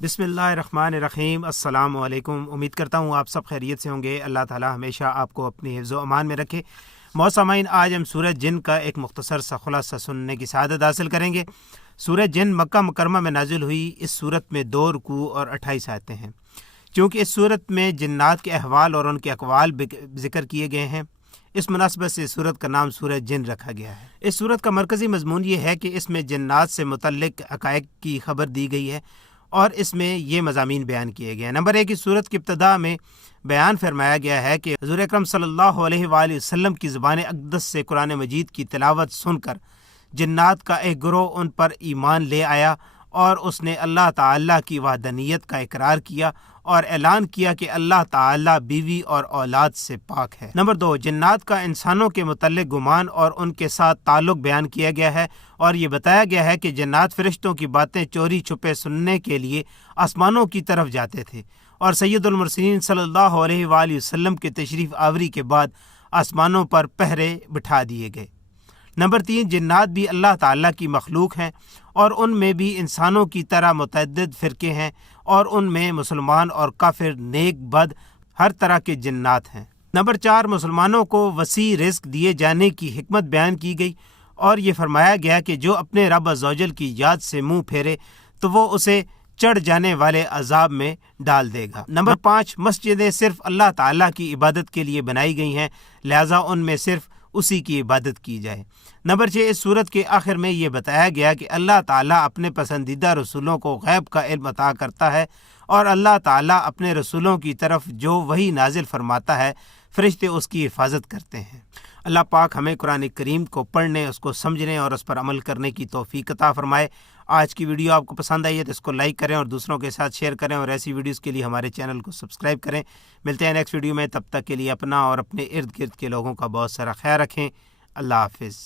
बिस्मिल्लाहिर्रहमानिर्रहीम। अस्सलाम वालेकुम। उम्मीद करता हूँ आप सब खैरियत से होंगे। अल्लाह ताला हमेशा आपको अपनी हिफ्ज़ व अमान में रखे। मौसमाइन, आज हम सूरह जिन का एक मुख्तसर सा खुलासा सुनने की सआदत हासिल करेंगे। सूरह जिन मक्का मुकरमा में नाजिल हुई। इस सूरत में 2 रुकू और 28 आयतें हैं। चूँकि इस सूरत में जिन्नात के अहवाल और उनके अक़वाल ज़िक्र किए गए हैं, इस मुनासिबत से सूरत का नाम सूरह जिन रखा गया है। इस सूरत का मरकज़ी मज़मून ये है कि इसमें जिन्नात से मुतल्लिक़ हक़ाइक़ की खबर दी गई है और इसमें ये मज़ामीन बयान किए गए हैं। नंबर 1, इस सूरत की इब्तिदा में बयान फरमाया गया है कि हुज़ूर अकरम सल्लल्लाहु अलैहि वसल्लम की ज़ुबान अक़दस से कुरान मजीद की तिलावत सुनकर जिन्नात का एक गिरोह उन पर ईमान ले आया और उसने अल्लाह ताला की वहदानियत का इकरार किया और ऐलान किया कि अल्लाह ताला बीवी और औलाद से पाक है। नंबर 2, जिन्नात का इंसानों के मुतल्लिक़ गुमान और उनके साथ ताल्लुक़ बयान किया गया है और ये बताया गया है कि जिन्नात फरिश्तों की बातें चोरी छुपे सुनने के लिए आसमानों की तरफ जाते थे और सैयदुल मुरसलीन सल्लल्लाहु अलैहि वसल्लम के तशरीफ़ आवरी के बाद आसमानों पर पहरे बिठा दिए गए। नंबर 3, जिन्नात भी अल्लाह ताला की मखलूक हैं और उनमें भी इंसानों की तरह मुतअद्दिद फ़िरके हैं और उनमें मुसलमान और काफिर, नेक बद हर तरह के जिन्नात हैं। नंबर 4, मुसलमानों को वसी रिज़्क़ दिए जाने की हिकमत बयान की गई और ये फरमाया गया कि जो अपने रब अज़्ज़वजल की याद से मुँह फेरे तो वो उसे चढ़ जाने वाले अजाब में डाल देगा। नंबर 5, मस्जिदें सिर्फ़ अल्लाह ताला की इबादत के लिए बनाई गई हैं, लिहाजा उनमें सिर्फ़ उसी की इबादत की जाए। नंबर 6, इस सूरत के आखिर में ये बताया गया कि अल्लाह ताला अपने पसंदीदा रसूलों को गैब का इल्म अता करता है और अल्लाह ताला अपने रसूलों की तरफ जो वही नाजिल फरमाता है, फरिश्ते उसकी हिफाजत करते हैं। अल्लाह पाक हमें कुरान करीम को पढ़ने, उसको समझने और उस पर अमल करने की तौफीक अता फरमाए। आज की वीडियो आपको पसंद आई है तो इसको लाइक करें और दूसरों के साथ शेयर करें और ऐसी वीडियोस के लिए हमारे चैनल को सब्सक्राइब करें। मिलते हैं नेक्स्ट वीडियो में, तब तक के लिए अपना और अपने इर्द गिर्द के लोगों का बहुत सारा ख्याल रखें। अल्लाह हाफिज़।